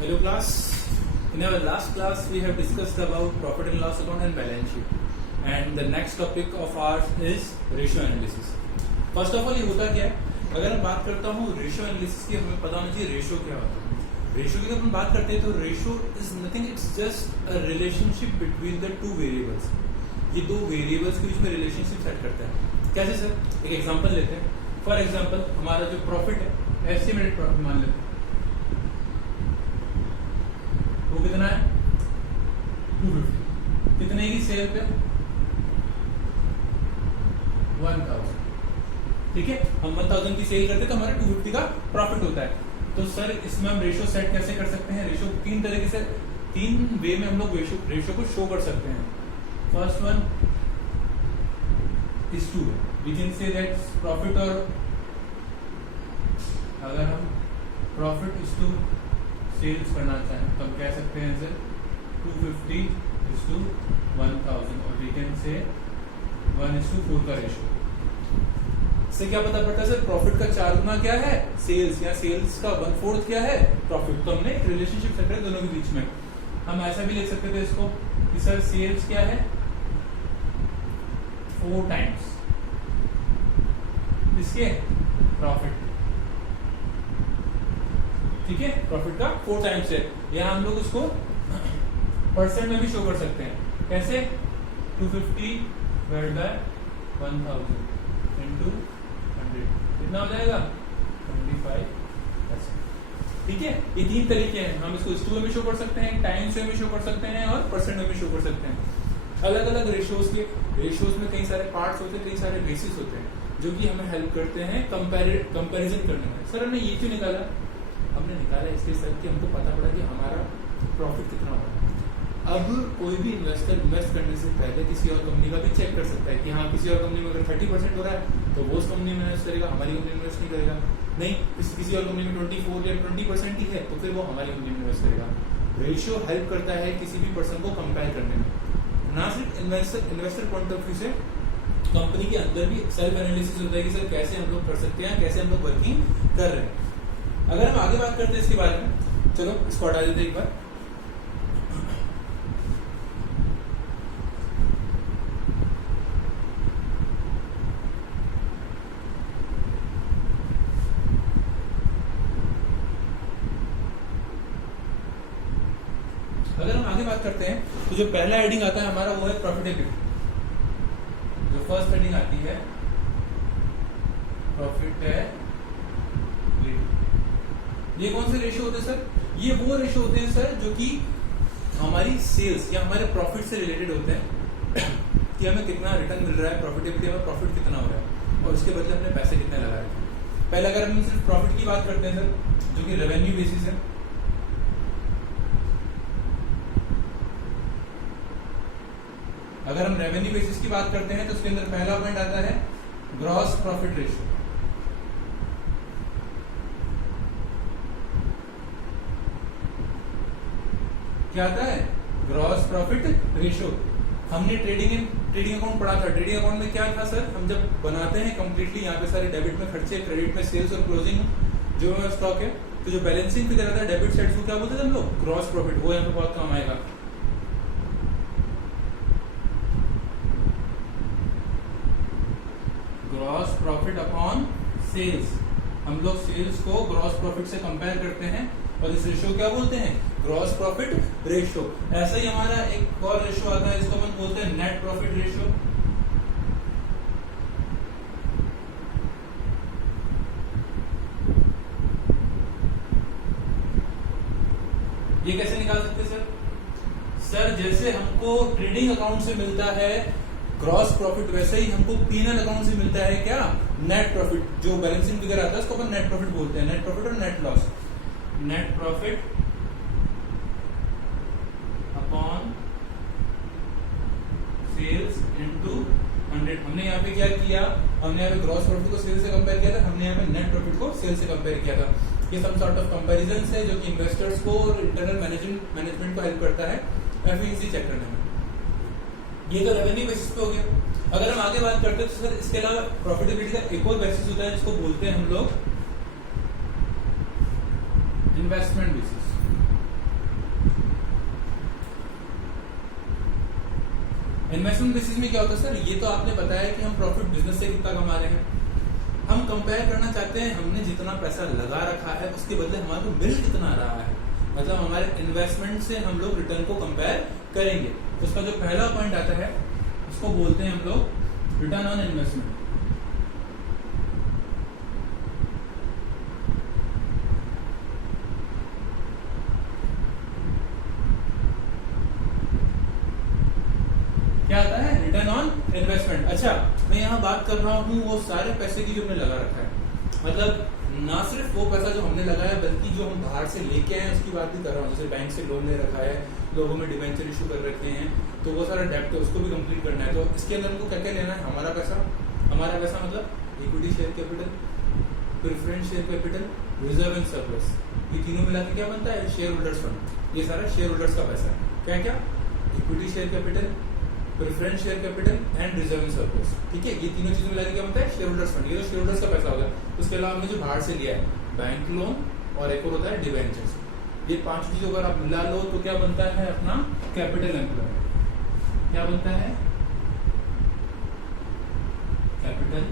Hello class. In our last class we have discussed about profit and loss account and balance sheet, and the next topic of ours is ratio analysis. First of all ये होता क्या है, अगर मैं बात करता हूँ ratio analysis की, हमें पता होना चाहिए रेशियो क्या होता है। रेशियो की अगर हम बात करते हैं तो ratio is nothing, it's just a relationship between the two variables. ये दो वेरिएबल्स के बीच में रिलेशनशिप सेट करता है। कैसे सर? एक एग्जांपल लेते हैं। फॉर एग्जांपल हमारा जो प्रॉफिट है, एस्टिमेटेड प्रॉफिट मान लेते हैं, वो कितना है 250। कितने की सेल पे 1000। ठीक है, हम 1000 की सेल करते हैं तो हमारा 250 का प्रॉफिट होता है। तो सर इसमें हम रेशियो सेट कैसे कर सकते हैं? रेशियो तीन तरीके से, तीन वे में हम लोग रेशियो को शो कर सकते हैं। First one is to, we can say that profit, और अगर हम प्रॉफिट इज टू सेल्स करना चाहें तो हम कह सकते हैं सर 250 is to 1000, और वी कैन से 1:4 का रेशियो। इससे क्या पता पड़ता है सर? प्रॉफिट का 4 गुना क्या है? सेल्स, या सेल्स का 1/4 क्या है? प्रॉफिट। तो हमने एक रिलेशनशिप सेट है दोनों के बीच में। हम ऐसा भी लिख सकते थे इसको कि सर सेल्स क्या है 4 टाइम्स इसके प्रॉफिट। ठीक है, प्रॉफिट का 4 टाइम्स है। यहाँ हम लोग उसको परसेंट में भी शो कर सकते हैं। कैसे? 250 डिवाइड बाय 1000 इनटू 100 कितना हो जाएगा? 25%। ठीक है, ये तीन तरीके हैं। हम इसको स्टू में भी शो कर सकते हैं, टाइम्स में भी शो कर सकते हैं, और परसेंट में भी शो कर सकते हैं। अलग अलग रेशियोज में कई सारे पार्ट्स होते हैं, कई सारे बेसिस होते हैं जो कि हमें हेल्प करते हैं कंपैरिजन करने में। सर हमने ये क्यों निकाला? हमने निकाला इसके साथ कि हमको पता पड़ा कि हमारा प्रॉफिट कितना होगा। अब कोई भी इन्वेस्टर इन्वेस्ट करने से पहले किसी और कंपनी का भी चेक कर सकता है कि हाँ, किसी और कंपनी में अगर 30% हो रहा है तो वो उस कंपनी में इन्वेस्ट करेगा, हमारी कंपनी में इन्वेस्ट नहीं करेगा। नहीं, किसी और कंपनी में 24 या 20% ही है तो फिर वो हमारी कंपनी में इन्वेस्ट करेगा। रेशियो हेल्प करता है किसी भी पर्सन को कंपेयर करने में, ना सिर्फ इन्वेस्टर पॉइंट ऑफ व्यू से, कंपनी के अंदर भी सेल्फ एनालिसिस होता है कि सर कैसे हम लोग कर सकते हैं, कैसे हम लोग वर्किंग कर रहे हैं। अगर हम आगे बात करते हैं इसके बारे में, चलो इसको हटा देते हैं एक बार। अगर हम आगे बात करते हैं तो जो पहला हेडिंग आता है हमारा वो है प्रॉफिटेबिलिटी। जो फर्स्ट हेडिंग आती है प्रॉफिटेबिलिटी। ये कौन से रेशियो होते हैं सर? ये वो रेशियो होते हैं सर जो कि हमारी सेल्स या हमारे प्रॉफिट से रिलेटेड होते हैं कि हमें कितना रिटर्न मिल रहा है, प्रॉफिटेबिलिटी में प्रॉफिट कितना हो रहा है और उसके बदले हमने पैसे कितने लगा रहे हैं। पहले अगर हम सिर्फ प्रॉफिट की बात करते हैं सर, जो कि रेवेन्यू बेसिस है, अगर हम रेवेन्यू बेसिस की बात करते हैं तो उसके अंदर पहला पॉइंट आता है ग्रॉस प्रॉफिट रेशियो। क्या आता है? Gross profit ratio. हमने ट्रेडिंग अकाउंट पढ़ा था। ट्रेडिंग अकाउंट में क्या था सर? हम जब बनाते हैं कंप्लीटली, यहाँ पे सारे डेबिट में खर्चे, क्रेडिट में सेल्स और क्लोजिंग जो है स्टॉक है, तो जो बैलेंसिंग फिगर आता है डेबिट साइड को क्या बोलते थे हम लोग? Gross profit. वो यहाँ पे बहुत काम आएगा। Gross profit upon sales. हम लोग सेल्स को ग्रॉस प्रॉफिट से कंपेयर करते हैं और इस रेशियो क्या बोलते हैं? Gross profit ratio. ऐसा ही हमारा एक और रेशियो आता है, इसको हम बोलते हैं नेट प्रॉफिट रेशियो। ये कैसे निकाल सकते हैं सर? सर जैसे हमको ट्रेडिंग अकाउंट से मिलता है ग्रॉस प्रॉफिट, वैसे ही हमको पीएनएल अकाउंट से मिलता है क्या? Net profit. जो बैलेंसिंग फिगर आता है उसको अपन नेट प्रॉफिट बोलते हैं। नेट प्रॉफिट और net loss. Net profit upon sales into 100। हमने यहाँ पे क्या किया? हमने यहाँ पे ग्रॉस प्रॉफिट को सेल्स से कंपेयर किया था, हमने यहाँ पे नेट प्रॉफिट को सेल्स से कंपेयर किया था। ये सम सॉर्ट ऑफ कंपैरिजन है जो कि इन्वेस्टर्स को और इंटरनल मैनेजमेंट को हेल्प करता है एफिशिएंसी चेक करने में। ये तो रेवेन्यू बेसिस पे हो गया। अगर हम आगे बात करते हैं तो सर इसके अलावा प्रॉफिटेबिलिटी का एक और बेसिस होता है जिसको बोलते हैं हम लोग इन्वेस्टमेंट बेसिस। इन्वेस्टमेंट बेसिस में क्या होता है सर, ये तो आपने बताया कि हम प्रॉफिट बिजनेस से कितना कमा रहे हैं, हम कंपेयर करना चाहते हैं हमने जितना पैसा लगा रखा है उसके बदले हमारे को मिल कितना रहा है, मतलब हमारे इन्वेस्टमेंट से हम लोग रिटर्न को कंपेयर करेंगे। तो उसका जो पहला पॉइंट आता है उसको बोलते हैं हम लोग रिटर्न ऑन इन्वेस्टमेंट। क्या आता है, रिटर्न ऑन इन्वेस्टमेंट। अच्छा, मैं यहाँ बात कर रहा हूँ वो सारे पैसे की जो हमने लगा रखा है, मतलब ना सिर्फ वो पैसा जो हमने लगाया बल्कि जो हम बाहर से लेके आए उसकी बात भी कर रहा हूँ। जैसे बैंक से लोन ले रखा है, लोगों में डिवेंचर इशू कर रखे हैं, तो वो सारा डेप्ट है उसको भी कंप्लीट करना है। तो इसके अंदर हमको क्या क्या लेना है, हमारा पैसा मतलब equity share capital, preference share capital, reserve and surplus, ये तीनों मिला के क्या बनता है, शेयर होल्डर्स फंड। ये सारा शेयर होल्डर्स का पैसा है। क्या क्या, equity share capital, preference share capital and reserve and surplus. ठीक है, ये तीनों चीजें मिला के क्या बनता है, शेयर होल्डर्स फंड। ये तो शेयर होल्डर्स का पैसा होगा। उसके अलावा हमने जो बाहर से लिया है, बैंक लोन और एक और होता है डिवेंचर्स। ये पांच चीजों अगर आप मिला लो तो क्या बनता है अपना कैपिटल एम्प्लॉय। क्या बनता है, कैपिटल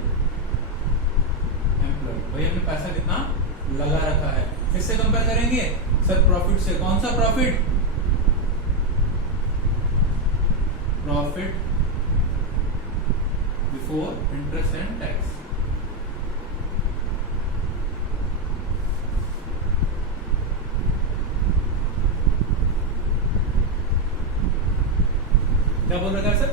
एम्प्लॉय। भाई हमने पैसा कितना लगा रखा है, किससे कंपेयर करेंगे सर, प्रॉफिट से। कौन सा profit, profit before interest and tax. क्या बोल रखा है sir,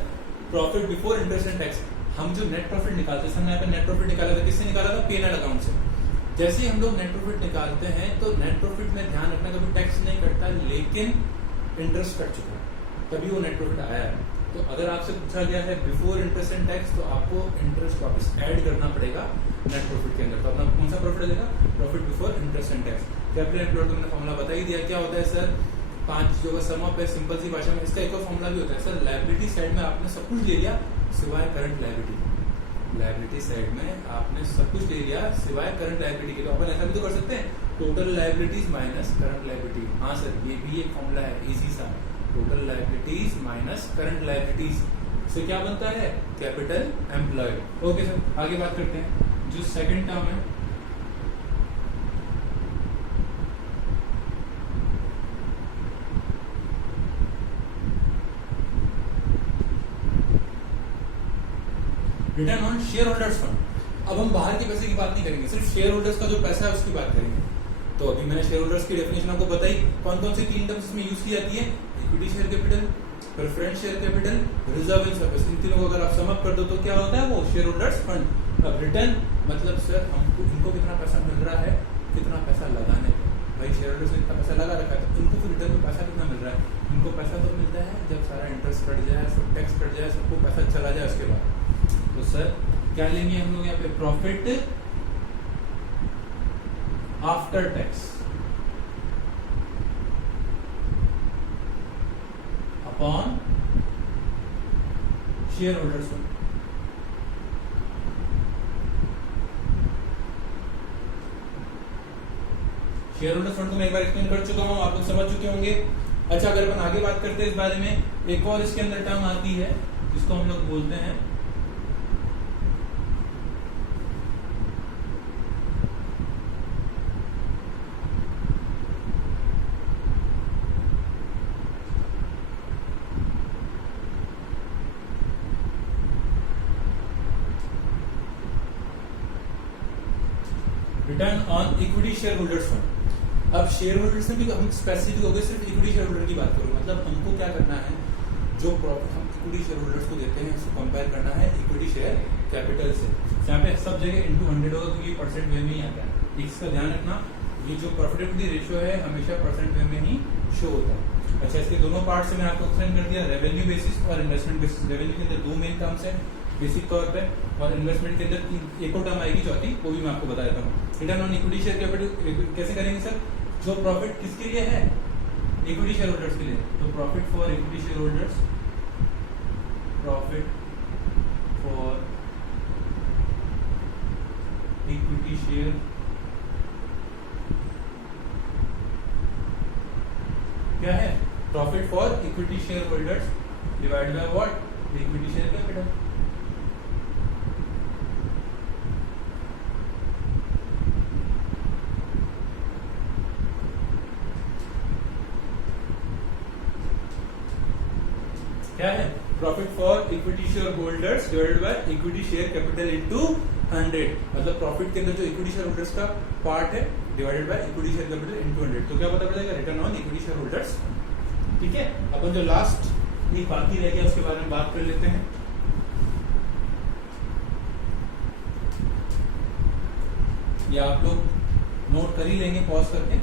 profit before interest and tax. हम जो नेट प्रॉफिट निकालते हैं, हमने नेट प्रॉफिट निकाला था, किससे निकाला था, P&L अकाउंट से। जैसे ही हम लोग नेट प्रॉफिट निकालते हैं तो नेट प्रॉफिट में ध्यान रखना कभी टैक्स नहीं कटता, लेकिन इंटरेस्ट कट चुका है, तभी वो नेट प्रॉफिट आया है। तो अगर आपसे पूछा गया है बिफोर इंटरेस्ट एंड टैक्स, तो आपको इंटरेस्ट वापस ऐड करना पड़ेगा नेट प्रॉफिट के अंदर। तो अपना कौन सा प्रॉफिट आ जाएगा, profit before interest and tax. Capital employed को मैंने फॉर्मूला बता ही दिया, क्या होता है सर, पांच चीजों का सम अप है, सिंपल सी भाषा में। इसका एक और फॉर्मूला भी होता है सर, लायबिलिटी साइड में आपने सब कुछ ले लिया सिवाय करंट लायबिलिटी। लायबिलिटी साइड में आपने सब कुछ ले लिया सिवाय करंट लायबिलिटी के। तो अपन ऐसा भी तो कर सकते हैं, total liabilities minus current liability. हाँ सर, ये भी एक फॉर्मूला है इजी सा, total liabilities minus current liabilities से क्या बनता है, कैपिटल एम्प्लॉयड। ओके सर, आगे बात करते हैं। जो सेकंड टर्म है, return on share holders fund. अब हम बाहर के पैसे की बात नहीं करेंगे, सिर्फ शेयर होल्डर्स का जो पैसा है उसकी बात करेंगे। तो अभी मैंने शेयर होल्डर्स की डेफिनेशन आपको बताई, कौन कौन सी तीन टर्म्स इसमें यूज की जाती है, equity share capital, preference share capital, reserve and surplus. इन तीनों को अगर आप सम अप कर दो तो क्या होता है, वो शेयर होल्डर्स फंड। अब रिटर्न मतलब सर हमको इनको कितना पैसा मिल रहा है, कितना पैसा लगाने पे। भाई शेयर होल्डर्स ने इतना पैसा लगा रखा है, तो इनको फिर रिटर्न में पैसा कितना मिल रहा है, इनको पैसा तो मिलता है जब सारा इंटरेस्ट कट जाए, सब टैक्स कट जाए, सबको पैसा चला जाए उसके बाद। तो सर क्या लेंगे हम लोग यहाँ पे, profit after tax upon share holders fund. Share holders fund को मैं एक बार एक्सप्लेन कर चुका हूं, आप लोग समझ चुके होंगे। अच्छा, अगर अपन आगे बात करते हैं इस बारे में, एक और इसके अंदर टर्म आती है जिसको हम लोग बोलते हैं return on equity share holders fund. अब शेयर होल्डर्स में भी हम स्पेसिफिक हो गए, सिर्फ इक्विटी शेयर होल्डर की बात करूँ, मतलब हमको क्या करना है, जो प्रॉफिट हम इक्विटी शेयर होल्डर्स को देते हैं उसको कंपेयर करना है इक्विटी शेयर कैपिटल से। यहाँ पे सब जगह इंटू 100 होगा क्योंकि परसेंट वे में ही आता है। इसका ध्यान रखना, ये जो प्रॉफिटेबिलिटी रेशियो है हमेशा परसेंट वे में ही शो होता है। अच्छा, इसके दोनों पार्ट से मैंने आपको एक्सप्लेन कर दिया, रेवेन्यू बेसिस और इन्वेस्टमेंट बेसिस। रेवेन्यू के अंदर दो मेन टर्म्स है बेसिक तौर पे, और इन्वेस्टमेंट के अंदर एक और टर्म आएगी चौथी, वो भी मैं आपको बता देता हूँ। Return on equity share capital कैसे करेंगे सर, जो प्रॉफिट किसके लिए है, इक्विटी शेयर होल्डर्स के लिए, तो profit for equity share holders, profit for equity share क्या है, profit for equity share holders divide by what, equity share capital. क्या है? Profit for equity share holders divided by equity share capital into 100, मतलब profit के अंदर जो equity share holders का part है divided by equity share capital into 100, तो क्या पता पड़ेगा? Return on equity share holders. ठीक है, अपन जो लास्ट एक बाकी रह गया उसके बारे में बात कर लेते हैं। ये आप लोग नोट कर ही लेंगे पॉज करके।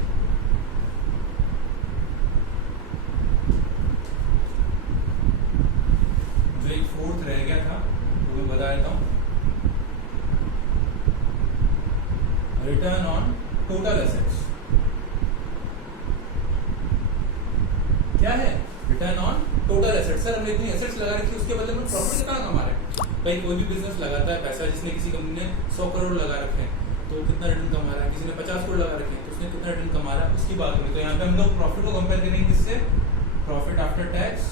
जो एक फोर्थ रह गया था वो मैं बता देता हूं, रिटर्न ऑन टोटल एसेट्स। क्या है? Return on total assets. Sir हमने इतनी एसेट्स लगा रखी, उसके बदले में प्रॉफिट कितना कमा रहे हैं? भाई कोई भी बिजनेस लगाता है पैसा, जिसने किसी कंपनी ने 100 करोड़ लगा रखे हैं तो कितना रिटर्न कमा रहा है, किसी ने 50 करोड़ लगा रखे हैं तो उसने कितना रिटर्न कमा रहा है, उसकी बात करें। तो यहाँ पे हम लोग प्रॉफिट को कंपेयर करेंगे किससे? Profit after tax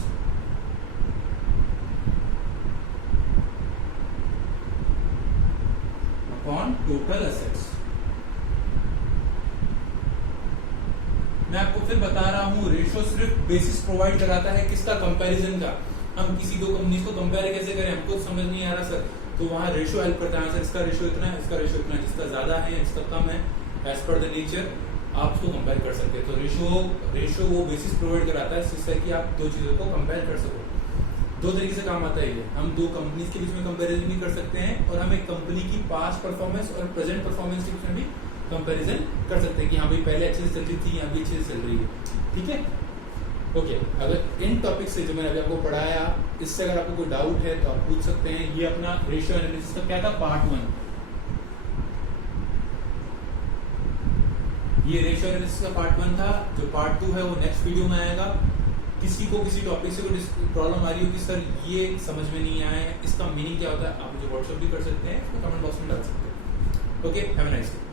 upon total assets. मैं आपको फिर बता रहा हूं, रेशियो सिर्फ बेसिस प्रोवाइड कराता है किसका? कंपैरिजन का। हम किसी दो कंपनीज को कंपेयर कैसे करें, हमको समझ नहीं आ रहा सर, तो वहां रेशियो हेल्प करता है। सर इसका रेशियो इतना है, इसका रेशियो इतना है, जिसका ज्यादा है इसका कम है, एज पर द नेचर आप उसको कंपेयर कर सकते हैं। तो रेशियो वो बेसिस प्रोवाइड कराता है जिससे कि आप दो चीजों को कंपेयर कर सको। दो तरीके से काम आता है ये, हम दो कंपनीज के बीच में कंपैरिजन भी कर सकते हैं और हम एक कंपनी की पास्ट परफॉर्मेंस और प्रेजेंट परफॉर्मेंस के बीच में भी कंपैरिजन कर सकते हैं कि हाँ भाई पहले अच्छे से चल रही थी, यहाँ भी अच्छे से चल रही है। ठीक है, ओके। अगर इन टॉपिक से जो मैंने अभी आपको पढ़ाया, इससे अगर आपको कोई डाउट है तो आप पूछ सकते हैं। ये अपना रेशियो एनालिसिस का क्या था? पार्ट 1। ये रेशियो एनालिसिस का पार्ट 1 था। जो पार्ट 2 है वो नेक्स्ट वीडियो में आएगा। किसी को किसी टॉपिक से कोई प्रॉब्लम आ रही हो कि सर ये समझ में नहीं आया है, इसका मीनिंग क्या होता है, आप मुझे व्हाट्सएप भी कर सकते हैं, कमेंट बॉक्स में डाल सकते हैं। Okay, have a nice day.